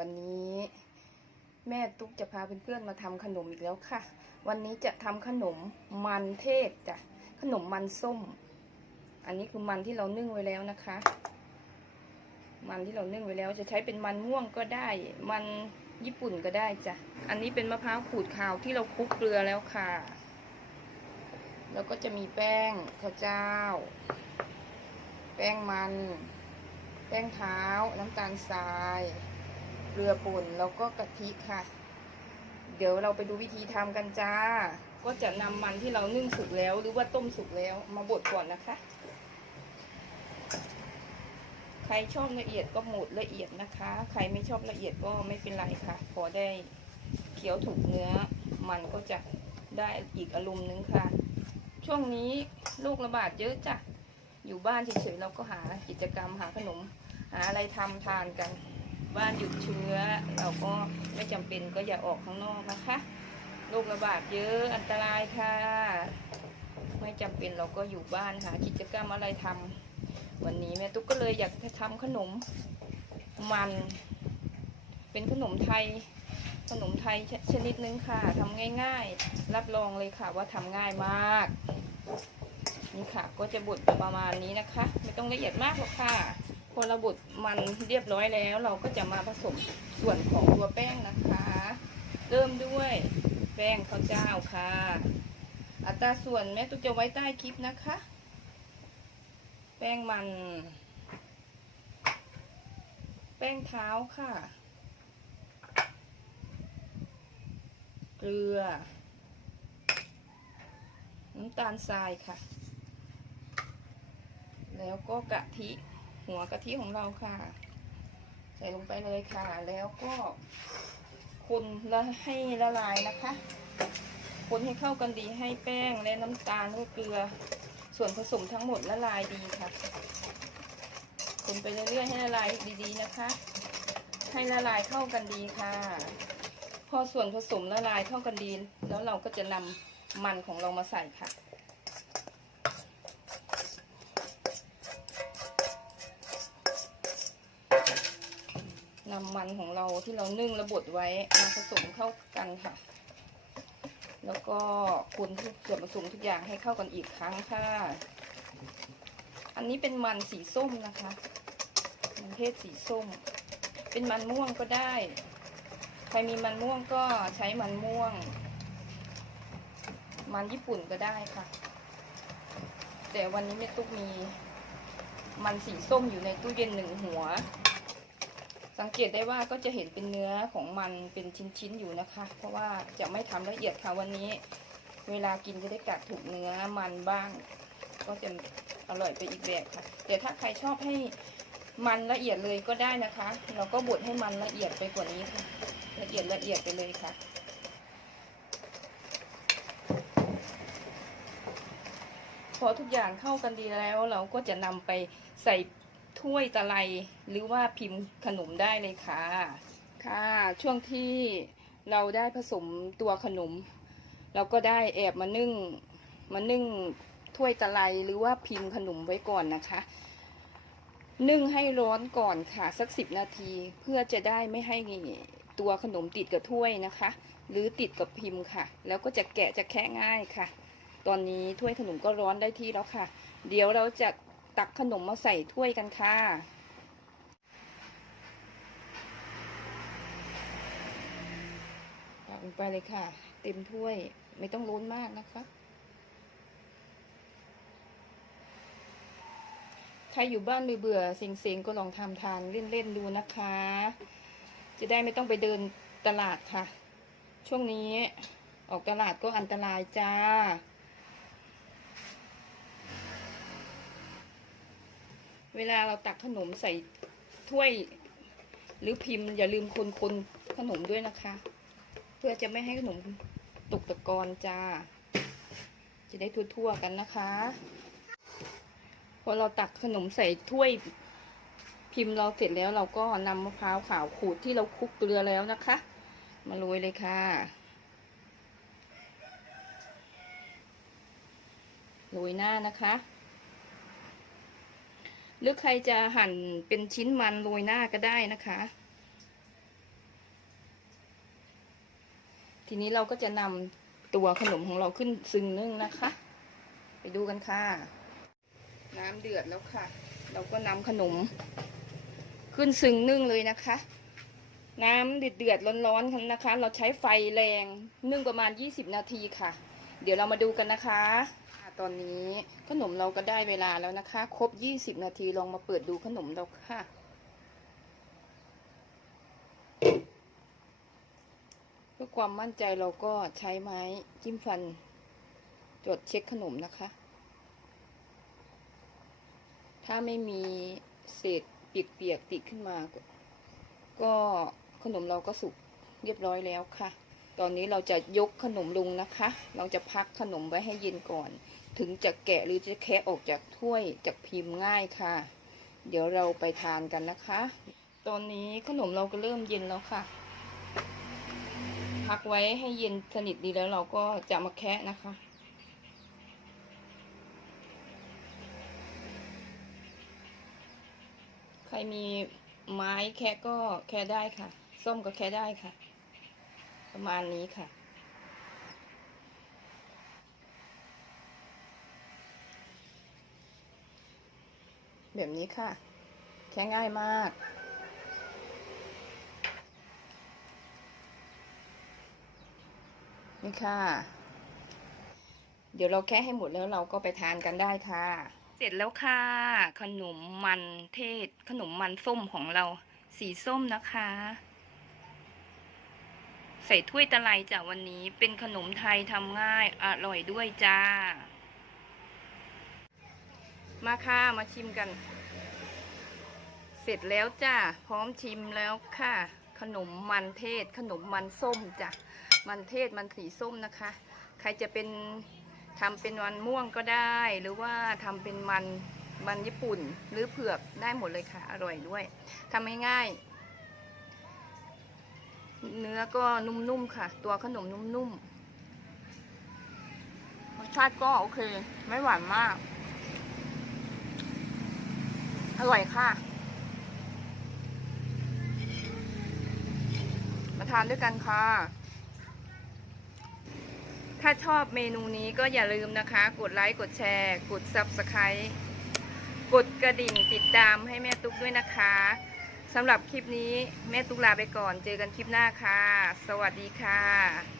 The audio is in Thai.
วันนี้ แม่ตุ๊กจะพาเพื่อนๆมาทำขนมอีกแล้วค่ะ วันนี้จะทำขนมมันเทศจ้ะขนมมันส้ม อันนี้คือมันที่เรานึ่งไว้แล้วนะคะ มันที่เรานึ่งไว้แล้วจะใช้เป็นมันม่วงก็ได้ มันญี่ปุ่นก็ได้จ้ะอันนี้เป็นมะพร้าวขูดขาวที่เราคลุกเกลือแล้วค่ะ แล้วก็จะมีแป้งข้าวเจ้า แป้งมันแป้งเท้า น้ำตาลทราย เกลือป่นแล้วก็กะทิค่ะ เดี๋ยวเราไปดูวิธีทำกันจ้า ก็จะนำมันที่เรานึ่งสุกแล้ว หรือว่าต้มสุกแล้วมาบดก่อนนะคะ ใครชอบละเอียดก็หมดละเอียดนะคะ ใครไม่ชอบละเอียดก็ไม่เป็นไรค่ะ พอได้เคี้ยวถูกเนื้อ มันก็จะได้อีกอารมณ์นึงค่ะ ช่วงนี้โรคระบาดเยอะจ้ะอยู่บ้านเฉยๆเราก็หากิจกรรมหาขนม หาอะไรทำทานกัน บ้านหยุดเชื้อ เราก็ไม่จำเป็นก็อย่าออกข้างนอกนะคะโรคระบาดเยอะอันตรายค่ะ ไม่จำเป็นเราก็อยู่บ้านหากิจกรรมอะไรทำวันนี้แม่ตุ๊กก็เลยอยากจะทำขนมมัน เป็นขนมไทยขนมไทยชชนิดนึงค่ะทำง่ายๆ รับรองเลยค่ะว่าทำง่ายมากนี่ค่ะก็จะบดประมาณนี้นะคะ ไม่ต้องละเอียดมากหรอกค่ะ พอราบดมันเรียบร้อยแล้ว เราก็จะมาผสมส่วนของตัวแป้งนะคะ เริ่มด้วยแป้งข้าวเจ้าค่ะ อัตราส่วนแม่ตุ๊กจะไว้ใต้คลิปนะคะ แป้งมัน แป้งเท้าค่ะ เกลือ น้ำตาลทรายค่ะ แล้วก็กะทิ หัวกะทิของเราค่ะ ใส่ลงไปเลยค่ะ แล้วก็คนแล้วให้ละลายนะคะ คนให้เข้ากันดีให้แป้งและน้ำตาลและเกลือ ส่วนผสมทั้งหมดละลายดีค่ะ คนไปเรื่อยๆให้ละลายดีๆนะคะ ให้ละลายเข้ากันดีค่ะ พอส่วนผสมละลายเข้ากันดี แล้วเราก็จะนำมันของเรามาใส่ค่ะ นำมันของเราที่เรานึ่งระบดไว้มาผสมเข้ากันค่ะ แล้วก็คนทุกส่วนผสมทุกอย่างให้เข้ากันอีกครั้งค่ะ อันนี้เป็นมันสีส้มนะคะมันเทศสีส้ม เป็นมันม่วงก็ได้ ใครมีมันม่วงก็ใช้มันม่วง มันญี่ปุ่นก็ได้ค่ะ แต่วันนี้แม่ตุ๊กมีมันสีส้มอยู่ในตู้เย็นหนึ่งหัว สังเกตได้ว่าก็จะเห็นเป็นเนื้อของมันเป็นชิ้นๆอยู่นะคะ เพราะว่าจะไม่ทำละเอียดค่ะวันนี้ เวลากินจะได้กัดถูกเนื้อมันบ้าง ก็จะอร่อยไปอีกแบบค่ะ แต่ถ้าใครชอบให้มันละเอียดเลยก็ได้นะคะ เราก็บดให้มันละเอียดไปกว่านี้ค่ะ ละเอียดละเอียดไปเลยค่ะพอทุกอย่างเข้ากันดีแล้วเราก็จะนำไปใส่ ถ้วยตะไลหรือว่าพิมพ์ขนมได้เลยค่ะ ค่ะ ช่วงที่เราได้ผสมตัวขนม เราก็ได้แอบมานึ่งมานึ่งถ้วยตะไลหรือว่าพิมพ์ขนมไว้ก่อนนะคะ นึ่งให้ร้อนก่อนค่ะสักสิบนาทีเพื่อจะได้ไม่ให้ตัวขนมติดกับถ้วยนะคะ หรือติดกับพิมพ์ค่ะ แล้วก็จะแกะจะแคะง่ายค่ะ ตอนนี้ถ้วยขนมก็ร้อนได้ที่แล้วค่ะ เดี๋ยวเราจะ ตักขนมมาใส่ถ้วยกันค่ะ ตักลงไปเลยค่ะ เต็มถ้วยไม่ต้องล้นมากนะคะ ใครอยู่บ้านเบื่อๆเซ็งๆ ก็ลองทำทานเล่นๆดูนะคะ จะได้ไม่ต้องไปเดินตลาดค่ะ ช่วงนี้ออกตลาดก็อันตรายจ้า เวลาเราตักขนมใส่ถ้วย หรือพิมพ์ อย่าลืมคนคนๆขนมด้วยนะคะ เพื่อจะไม่ให้ขนมตกตะกอนจ้า จะได้ทั่วๆกันนะคะ พอเราตักขนมใส่ถ้วยพิมพ์เราเสร็จแล้วเราก็นำมะพร้าวขาวขูดที่เราคลุกเกลือแล้วนะคะ มาโรยเลยค่ะโรยหน้านะคะ หรือใครจะหั่นเป็นชิ้นมันโรยหน้าก็ได้นะคะ ทีนี้เราก็จะนำตัวขนมของเราขึ้นซึ่งนึ่งนะคะ ไปดูกันค่ะ น้ำเดือดแล้วค่ะ เราก็นำขนม ขึ้นซึ่งนึ่งเลยนะคะ น้ำเดือดเดือดร้อนๆนะคะ เราใช้ไฟแรงนึ่งประมาณ 20 นาทีค่ะ เดี๋ยวเรามาดูกันนะคะ ตอนนี้ขนมเราก็ได้เวลาแล้วนะคะ ครบ20นาทีลองมาเปิดดูขนมเราค่ะ เพื่อความมั่นใจเราก็ใช้ไม้จิ้มฟันตรวจเช็คขนมนะคะ ถ้าไม่มีเศษเปียกๆติดขึ้นมาก็ก็ขนมเราก็สุกเรียบร้อยแล้วค่ะ ตอนนี้เราจะยกขนมลงนะคะ เราจะพักขนมไว้ให้เย็นก่อน ถึงจะแกะหรือจะแคะออกจากถ้วยจากพิมพ์ง่ายค่ะ เดี๋ยวเราไปทานกันนะคะ ตอนนี้ขนมเราก็เริ่มเย็นแล้วค่ะ พักไว้ให้เย็นสนิทดีแล้วเราก็จะมาแคะนะคะใครมีไม้แคะก็แคะได้ค่ะ ส้มก็แคะได้ค่ะ ประมาณนี้ค่ะ แบบนี้ค่ะ แค่ง่ายมาก นี่ค่ะ เดี๋ยวเราแค่ให้หมดแล้วเราก็ไปทานกันได้ค่ะ เสร็จแล้วค่ะ ขนมมันเทศ ขนมมันส้มของเรา สีส้มนะคะ ใส่ถ้วยตะไลจ้ะวันนี้เป็นขนมไทยทำง่าย อร่อยด้วยจ้า มาค่ะ มาชิมกัน เสร็จแล้วจ้า พร้อมชิมแล้วค่ะ ขนมมันเทศ ขนมมันส้มจ้ะ มันเทศมันสีส้มนะคะ ใครจะเป็นทำเป็นมันม่วงก็ได้ หรือว่าทำเป็นมันมันญี่ปุ่น หรือเผือกได้หมดเลยค่ะ อร่อยด้วยทำง่ายๆเนื้อก็นุ่มๆค่ะ ตัวขนมนุ่มๆรสชาติก็โอเค ไม่หวานมาก อร่อยค่ะ มาทานด้วยกันค่ะ ถ้าชอบเมนูนี้ก็อย่าลืมนะคะ กดไลค์ กดแชร์ กด Subscribe กดกระดิ่งติดตามให้แม่ตุ๊กด้วยนะคะสำหรับคลิปนี้แม่ตุ๊กลาไปก่อน เจอกันคลิปหน้าค่ะ สวัสดีค่ะ